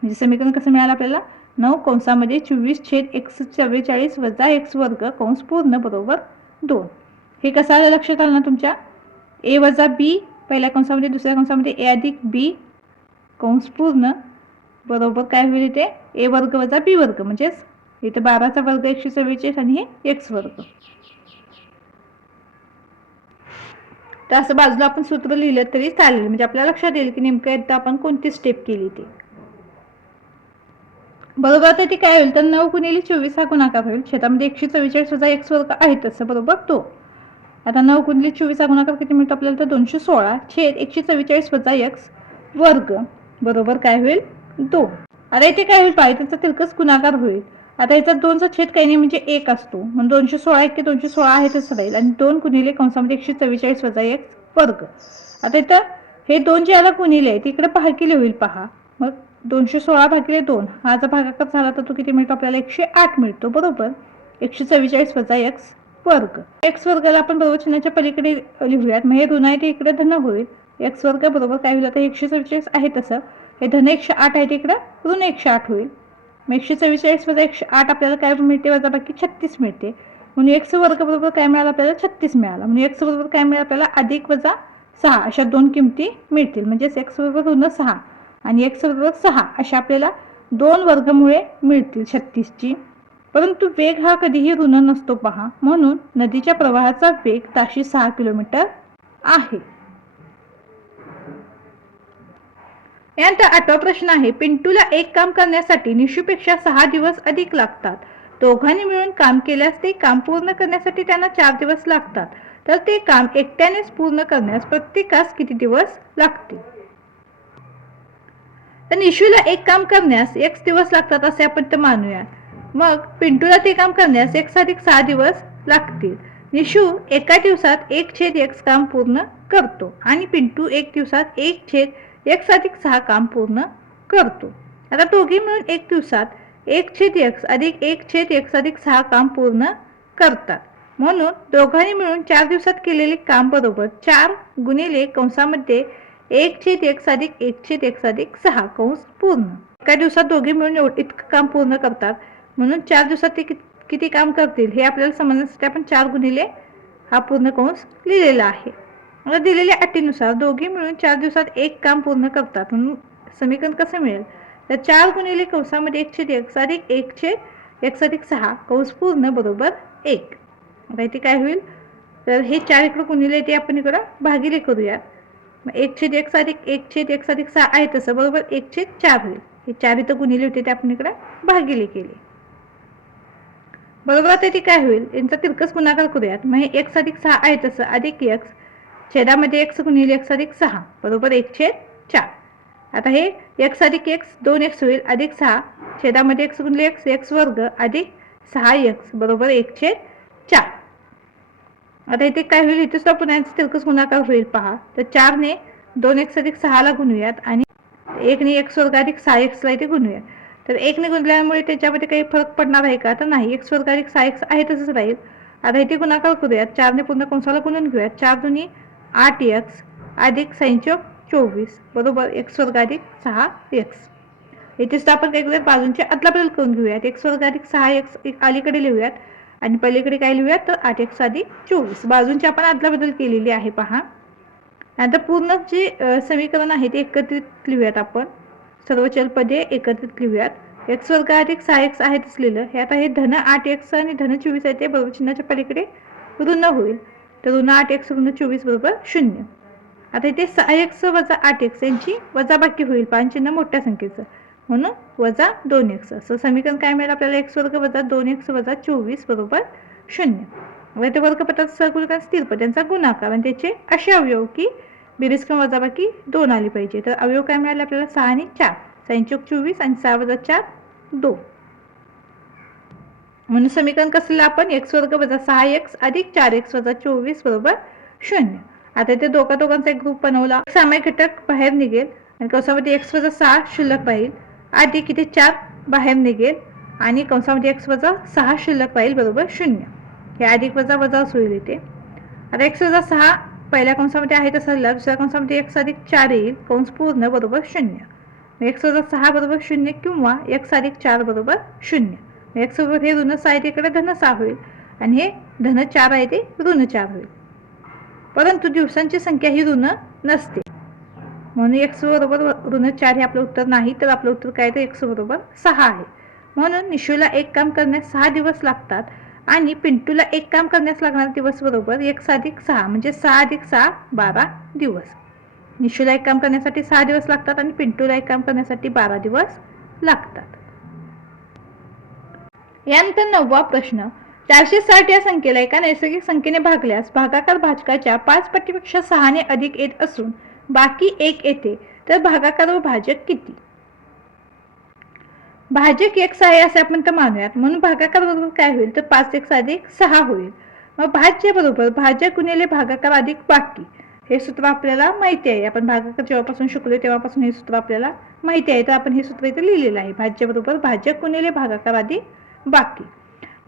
म्हणजे समीकरण कसं मिळालं आपल्याला 9 कंसामध्ये 24/144 वजा x वर्ग कंस पूर्ण बरोबर 2. हे कसं आलं लक्षात आलं ना तुमच्या a वजा b पहिल्या कंसामध्ये दुसऱ्या कंसामध्ये a अधिक b कंस पूर्ण बरोबर काय होईल इथे a वर्ग वजा b वर्ग म्हणजेच इथे 12चा वर्ग 144 आणि हे x वर्ग. तर असं बाजूला आपण सूत्र लिहिलं तरी चालेल म्हणजे आपल्याला लक्षात येईल की नेमकं एकदा आपण कोणती स्टेप केली ते. बरोबर. आता ती काय होईल तर 9 गुणिले 24 हा गुणाकार होईल. छेदामध्ये 144 वजा x वर्ग आहे तसं बरोबर तो. आता 9 गुणिले 24 हा गुणाकार किती मिळतो आपल्याला तर 216 छेद 144 वजा x वर्ग बरोबर काय होईल 2. आता इथे काय होईल पाहिजे त्याचा तिरकस गुणाकार होईल. आता याचा 2चा छेद काही नाही म्हणजे 1 असतो म्हणून 216 1 216 आहे तसं राहील आणि 2 गुणिले कंसामध्ये 144 वजा x वर्ग. आता इथं हे 2 जे याला गुणिले आहे तिकडे भागिले होईल पहा. मग 216 भागिले 2 हा जर भागाकार झाला तर तो किती मिळतो आपल्याला 108 मिळतो बरोबर. 144 वजा x वर्ग. x वर्गाला आपण बरोबर चिन्हाच्या पलीकडे लिहूयात. मग हे ऋण आहे ते इकडे धन होईल. x वर्ग बरोबर काय होईल आता 144 आहे तसं हे धन 108 आहे ते इकडे ऋण 108 होईल. मग 144 वजा 108 आपल्याला काय मिळते वजा बाकी 36 मिळते. म्हणून x वर्ग बरोबर काय मिळालं आपल्याला 36 मिळाला. म्हणून x बरोबर काय मिळालं आपल्याला अधिक वजा 6 अशा दोन किमती मिळतील. म्हणजेच x बरोबर ऋण 6 आणि x बरोबर 6 अशा आपल्याला दोन वर्गमुळे मिळतील 36 ची. परंतु वेग हा कधीही ऋण नसतो पहा. म्हणून नदीच्या प्रवाहाचा वेग ताशी 6 किलोमीटर आहे. यानंतर 8वा प्रश्न आहे पिंटूला एक काम करण्यासाठी निशूपेक्षा 6 दिवस अधिक लागतात. दोघांनी मिळून काम केल्यास ते काम पूर्ण करण्यासाठी त्यांना 4 दिवस लागतात. तर ते काम एकट्यानेच पूर्ण करण्यास प्रत्येकास किती दिवस लागतील. तर निशूला एक काम करण्यास x दिवस लागतात असे आपण तर मानूया. मग पिंटूला ते काम करण्यास x अधिक 6 दिवस लागतील. निशू एका दिवसात 1/x काम पूर्ण करतो आणि पिंटू एक दिवसात 1/x अधिक 6 काम पूर्ण करतो. आता दोघे मिळून एक दिवसात 1/x अधिक 1/x अधिक 6 काम पूर्ण करतात. म्हणून दोघांनी मिळून 4 दिवसात केलेले काम बरोबर 4 गुणिले कंसामध्ये 1/x अधिक 1/x अधिक 6 कंस पूर्ण. एका दिवसात दोघे मिळून इतकं काम पूर्ण करतात म्हणून 4 दिवसात ते किती काम करतील हे आपल्याला समजण्यासाठी आपण 4 गुणिले हा पूर्ण कंस लिहिलेला आहे. आता दिलेल्या अटीनुसार दोघे मिळून 4 दिवसात एक काम पूर्ण करतात म्हणून समीकरण कसं मिळेल तर 4 गुणिले कंसामध्ये 1/x अधिक 1/x अधिक 6 कंस पूर्ण बरोबर 1. आता इथे काय होईल तर हे 4 इकडे गुणिले ते आपण इकडं भागिले करूयात. 1/x अधिक 1/x अधिक 6 आहे तसं बरोबर 1/4 होईल. हे 4 इथं गुणिले होते ते आपण इकडे भागिले केले बरोबर. आता इथे काय होईल यांचा तिरकस गुणाकार करूयात. मग हे x अधिक 6 आहे तसं अधिक x छेदामध्ये x गुणिले x अधिक 6 बरोबर 1/4. आता हे x अधिक x 2x होईल अधिक 6 छेदामध्ये x गुणिले x वर्ग अधिक 6x बरोबर 1/4. आता इथे काय होईल इथे सुद्धा पुन्हा तिरकस गुणाकार होईल पहा. तर 4 ने 2x अधिक 6 ला गुणूयात आणि 1 ने x वर्ग अधिक 6x ला इथे गुणूयात. तर 1 ने गुणल्यामुळे त्याच्यामध्ये काही फरक पडणार आहे का तर नाही. x वर्ग अधिक 6x आहे तसंच राहील. आता इथे गुणाकार करूयात. 4 ने पूर्ण कंसाला गुणून घेऊयात. 4 दुनी 8x अधिक 24 बरोबर x वर्ग अधिक 6x. इथे सुद्धा आपण काय करूयात बाजूंची अदलाबदल करून घेऊयात. x वर्ग अधिक 6x अलीकडे लिहूयात आणि पलीकडे काय लिहूयात तर 8x अधिक 24 बाजूंची आपण अदलाबदल केलेली आहे पहा. आता पूर्ण जे समीकरण आहे ते एकत्रित लिहूयात आपण. सर्व चलपदे एकत्रित लिहूयात. x वर्ग अधिक 6x आहे तसं लिहिलं. हे आता हे धन 8x आणि धन 24 आहे ते बरोबर चिन्हाच्या पलीकडे ऋण होईल. तर ऋण 8x ऋण 24 बरोबर 0. आता इथे 6x वजा 8x यांची वजाबाकी होईल पान चिन्ह मोठ्या संख्येचं म्हणून वजा 2x असं समीकरण काय मिळेल आपल्याला x वर्ग वजा 2x वजा 24 बरोबर 0. इथे वर्गपटाचा सहगुणक स्थिर पद यांचा गुणाकार आणि त्याचे असे अवयव की बेरीज किंवा वजाबाकी 2 आली पाहिजे. तर अवयव काय मिळाले आपल्याला 6 आणि 4 6×24 आणि 6 वजा 4 2. म्हणून समीकरण कसं आपण x वर्ग वजा 6x अधिक 4x वजा 24 बरोबर 0. आता इथे दोघांचा एक ग्रुप बनवला. सामायिक घटक बाहेर निघेल आणि कंसामध्ये x वजा 6 शिल्लक राहील अधिक इथे 4 बाहेर निघेल आणि कंसामध्ये x वजा 6 शिल्लक राहील बरोबर 0. हे अधिक वजा वजा होईल इथे. आता x वजा 6 पहिल्या कंसामध्ये आहे तसं लिहिला. दुसऱ्या कंसामध्ये x अधिक 4 येईल कंस पूर्ण बरोबर 0. x वजा 6 बरोबर 0 किंवा x अधिक 4 बरोबर 0. x सोबत हे ऋण 6 आहे तिकडे धन 6 होईल आणि हे धन 4 आहे ते ऋण 4 होईल. परंतु दिवसांची संख्या ही ऋण नसते म्हणून x बरोबर ऋण 4 हे आपलं उत्तर नाही. तर आपलं उत्तर काय तर x बरोबर 6 आहे. म्हणून निशूला एक काम करण्यास 6 दिवस लागतात आणि पिंटूला एक काम करण्यास लागणारे दिवस बरोबर x अधिक 6 म्हणजे 6 अधिक 6 12 दिवस. निशूला एक काम करण्यासाठी 6 दिवस लागतात आणि पिंटूला एक काम करण्यासाठी 12 दिवस लागतात. यानंतर 9वा प्रश्न, 460 या संख्येला एका नैसर्गिक संख्येने भागल्यास भागाकार भाजकाच्या 5 पटीपेक्षा 6 ने अधिक येत असून बाकी 1 येते, तर भागाकार व भाजक किती? भाजक x आहे असे आपण तर मानूयात, म्हणून भागाकार बरोबर काय होईल तर 5x अधिक 6 होईल. मग भाज्य बरोबर भाजक गुणिले भागाकार अधिक बाकी, हे सूत्र आपल्याला माहिती आहे. आपण भागाकार जेव्हापासून शिकलो तेव्हापासून हे सूत्र आपल्याला माहिती आहे, तर आपण हे सूत्र इथे लिहिलेलं आहे. भाज्य बरोबर भाजक गुणिले भागाकार अधिक बाकी.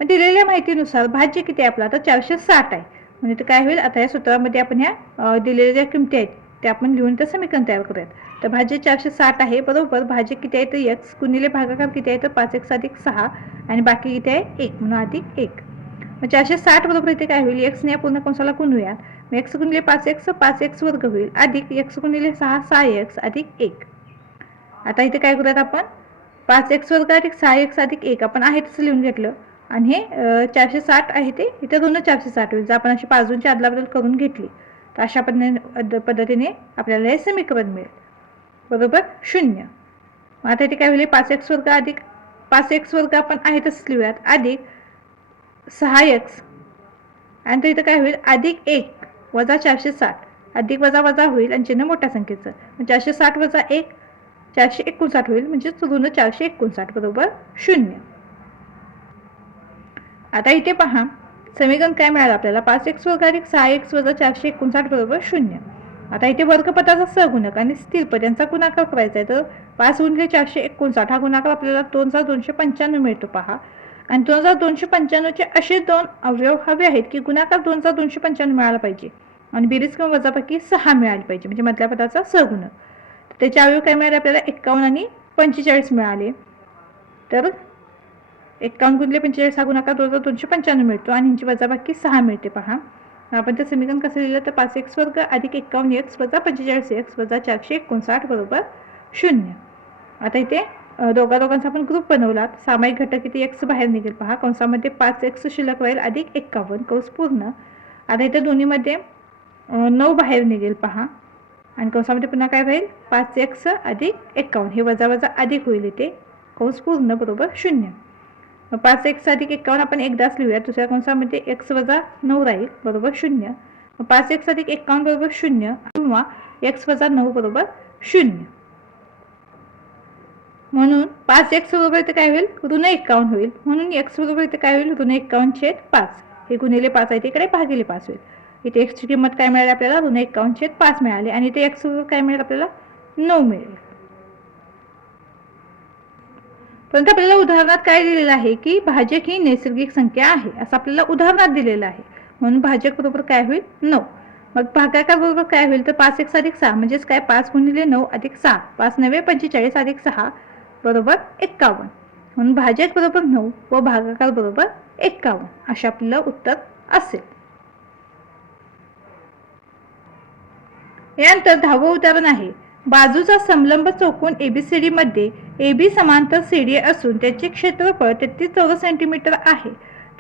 मग दिलेल्या माहितीनुसार भाज्य किती आहे आपला, तर 460 आहे. म्हणजे काय होईल, आता या सूत्रामध्ये आपण ह्या दिलेल्या ज्या किमती आहेत त्या आपण लिहून ते समीकरण तयार करूयात. तर भाज्य 460 आहे बरोबर भाज्य किती आहे तर x गुणिले भागाकार किती आहे तर 5x अधिक 6 आणि बाकी किती आहे 1 म्हणून अधिक 1. मग 460 बरोबर इथे काय होईल, x ने पूर्ण कंसाला गुणूयात. मग x गुणिले 5x 5x वर्ग होईल अधिक x गुणिले 6 6x अधिक 1. आता इथे काय करूयात आपण, 5x वर्ग अधिक 6x अधिक 1 आपण आहे तसं लिहून घेतलं आणि हे 460 आहे ते इथे दोन 460 होईल. जर आपण अशी बाजूंची अदलाबदल करून घेतली तर अशा पद्धतीने आपल्याला हे समीकरण मिळेल बरोबर 0. आता इथे काय होईल, 5x वर्ग अधिक 5x वर्ग आपण आहे तसंच लिहूयात अधिक 6x आणि इथं काय होईल अधिक 1 वजा 460 अधिक वजा वजा होईल आणि चिन्ह मोठ्या संख्येचं. 460 वजा 1 459 होईल, म्हणजे ऋण 459 बरोबर 0. आता इथे पहा समीकरण काय मिळालं आपल्याला, 5x वर्ग अधिक 6x वजा 459 बरोबर 0. आता इथे वर्गपदाचा सहगुणक आणि स्थिरपद यांचा गुणाकार करायचा आहे. तर 5 गुणिले 459 हा गुणाकार आपल्याला 2295 मिळतो पहा. आणि 2295 चे असे दोन अवयव हवे आहेत की गुणाकार 2295 मिळाला पाहिजे आणि बेरीज किंवा वजाबाकी 6 मिळाली पाहिजे, म्हणजे मधल्या पदाचा सहगुणक. त्याचे अवयव काय मिळाले आपल्याला 51 आणि 45 मिळाले. तर 51 गुणिले 45 हा गुणाकार 2295 मिळतो आणि यांची वजाबाकी 6 मिळते पहा. आपण ते समीकरण कसं लिहिलं तर 5x वर्ग अधिक 51x वजा 45x वजा 459 बरोबर 0. आता इथे दोघांचा आपण ग्रुप बनवला. सामायिक घटक किती x बाहेर निघेल पहा, कंसामध्ये 5x शिल्लक राहील अधिक 51 कंस पूर्ण. आता इथे दोन्हीमध्ये 9 बाहेर निघेल पहा आणि कंसामध्ये पुन्हा काय राहील 5x अधिक 51, हे वजा वजा अधिक होईल इथे कंस पूर्ण बरोबर 0. 5x अधिक 51 आपण एकदाच लिहूया, दुसऱ्या कंसामध्ये x वजा 9 राहील बरोबर 0. 5x अधिक 51 बरोबर 0 किंवा x वजा 9 बरोबर 0. म्हणून 5x बरोबर इथे काय होईल ऋण 51 होईल, म्हणून x बरोबर इथे काय होईल ऋण 51/5. हे गुणिले 5 आहे तिकडे भागिले 5 होईल. इथे x ची किंमत काय मिळाली आपल्याला ऋण 51/5 मिळाली आणि इथे x बरोबर काय मिळेल आपल्याला 9 मिळेल. परंतु आपल्याला उदाहरणात काय दिलेलं आहे की भाजक ही नैसर्गिक संख्या आहे असं आपल्याला उदाहरणात दिलेलं आहे, म्हणून भाजक बरोबर काय होईल 9. मग भागाकार बरोबर काय होईल तर 5x अधिक 6 म्हणजेच काय 5 गुणिले 9 अधिक 6 5 9 45 अधिक 6 बरोबर 51, म्हणून भाजक बरोबर 9 व भागाकार बरोबर 51 असे आपलं उत्तर असेल. यानंतर 10वं उदाहरण आहे, बाजूचा समलंब चौकोन ABCD मध्ये AB समांतर CD असून त्याचे क्षेत्रफळ 33 चौरस सेंटीमीटर आहे.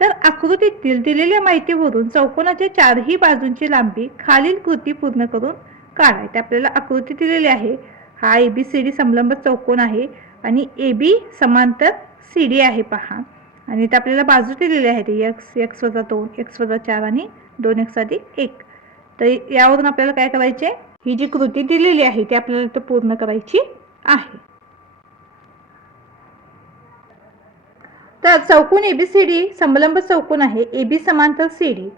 तर आकृतीतील दिलेल्या माहितीवरून चौकोनाच्या चारही बाजूंची लांबी खालील कृती पूर्ण करून काढा. ते आपल्याला आकृती दिलेली आहे. हा ABCD समलंब चौकोन आहे आणि AB समांतर CD आहे पहा, आणि इथे आपल्याला बाजू दिलेली आहे x वजा 2 x वजा 4 आणि 2x अधिक 1. तर यावरून आपल्याला काय करायचे, ही जी कृती दिलेली आहे ती आपल्याला इथे पूर्ण करायची आहे. तर चौकोन ABCD समलंब चौकोन आहे, AB समांतर CD.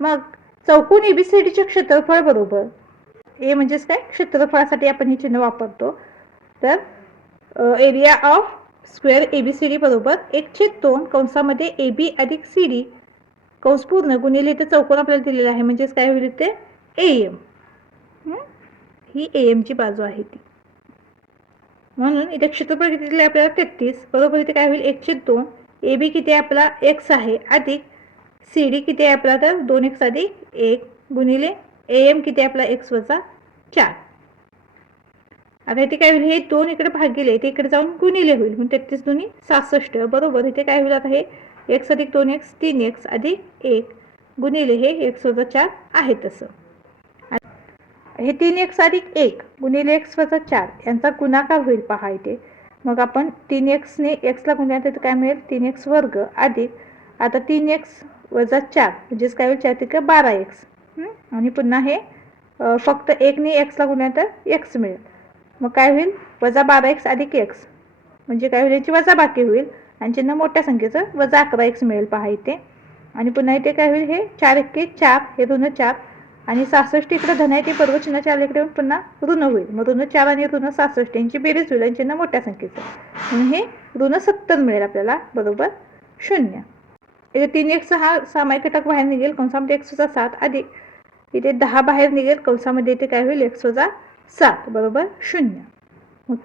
मग चौकोन ABCDचे क्षेत्रफळ बरोबर ए म्हणजेच काय क्षेत्रफळासाठी आपण हे चिन्ह वापरतो. तर एरिया ऑफ स्क्वेअर ABCD बरोबर 1/2 कंसामध्ये AB अधिक CD कंस पूर्ण गुणिले इथे चौकोन आपल्याला दिलेला आहे, म्हणजेच काय होईल इथे AM. ही AM ची बाजू आहे ती, म्हणून इथे क्षेत्रफळ किती दिले आपल्याला 33 बरोबर इथे काय होईल 1/2. AB किती आहे आपला x आहे अधिक CD किती आहे आपला तर 2x अधिक 1 गुणिले AM किती आहे आपला x वजा 4. आता इथे काय होईल हे 2 इकडे भागिले ते इकडे जाऊन गुणिले होईल, म्हणून 33 दुनी 66 बरोबर इथे काय होईल आता हे x अधिक 2x 3x अधिक 1 गुणिले हे x वजा 4 आहे तसं. हे 3x अधिक 1 गुणिले x वजा 4 यांचा गुणाकार होईल पहा इथे. मग आपण 3x ने एक्सला गुणल्या तर काय मिळेल 3x वर्ग अधिक आता 3x वजा 4 म्हणजेच काय होईल 4 त्रिक 12x आणि पुन्हा हे फक्त 1 ने एक्सला गुणल्या तर x मिळेल. मग काय होईल वजा 12x अधिक x म्हणजे काय होईल याची वजा बाकी होईल आणि चिन्ह मोठ्या संख्येचं वजा 11x मिळेल पहा इथे. आणि पुन्हा इथे काय होईल हे 4 एक्के 4 हे ऋण 4 आणि 66 इकडे धन आहे ते बरोबर चिन्ह 4 इकडे येऊन पुन्हा ऋण होईल. मग ऋण 4 आणि ऋण 66 यांची बेरीज होईल आणि चिन्ह मोठ्या संख्येचं म्हणून हे ऋण 70 मिळेल आपल्याला बरोबर 0. इथे 3x हा सामायिक घटक बाहेर निघेल कंसामध्ये x वजा 7 अधिक इथे 10 बाहेर निघेल कंसामध्ये इथे काय होईल x वजा 7 बरोबर 0. मग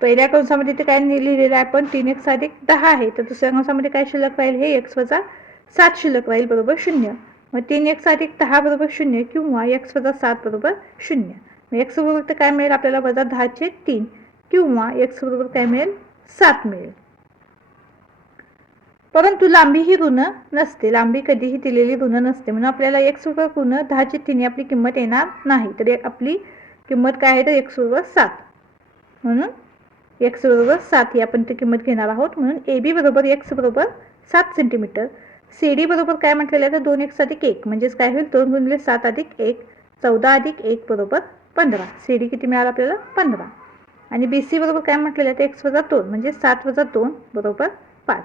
पहिल्या कंसामध्ये इथे काय लिहिलेलं आहे आपण 3x अधिक 10 आहे तर दुसऱ्या कंसामध्ये काय शिल्लक राहील हे x वजा 7 शिल्लक राहील बरोबर 0. मग 3x अधिक 10 बरोबर 0 किंवा x वजा 7 बरोबर 0. मग x बरोबर काय मिळेल आपल्याला वजा 10/3 किंवा x बरोबर काय मिळेल 7 मिळेल. परंतु लांबी ही ऋण नसते लांबी कधीही दिलेली ऋण नसते म्हणून आपल्याला x बरोबर ऋण 10/3 आपली किंमत येणार नाही तर आपली किंमत काय आहे तर x बरोबर 7 म्हणून x बरोबर 7 ही आपण ती किंमत घेणार आहोत. म्हणून AB बरोबर x बरोबर 7 सेंटीमीटर CD बरोबर काय म्हटलेलं आहे तर 2x अधिक 1 म्हणजेच काय होईल 2 गुणिले 7 अधिक 1 14 अधिक 1 बरोबर 15. CD किती मिळालं आपल्याला 15. आणि BC बरोबर काय म्हटलेलं आहे तर x वजा 2 म्हणजे 7 वजा 2 बरोबर 5.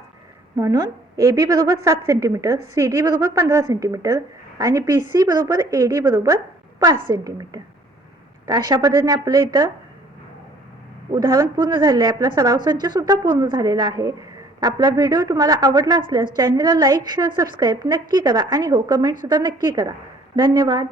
म्हणून AB बरोबर 7 सेंटीमीटर CD बरोबर 15 सेंटीमीटर आणि BC बरोबर AD बरोबर 5 सेंटीमीटर. तर अशा पद्धतीने आपलं इथं उदाहरण पूर्ण झालेलं आहे. आपला सराव संच सुद्धा पूर्ण झालेला आहे. आपला व्हिडिओ तुम्हाला आवडला असल्यास चॅनलला लाईक शेअर सबस्क्राईब नक्की करा आणि हो कमेंट सुद्धा नक्की करा. धन्यवाद.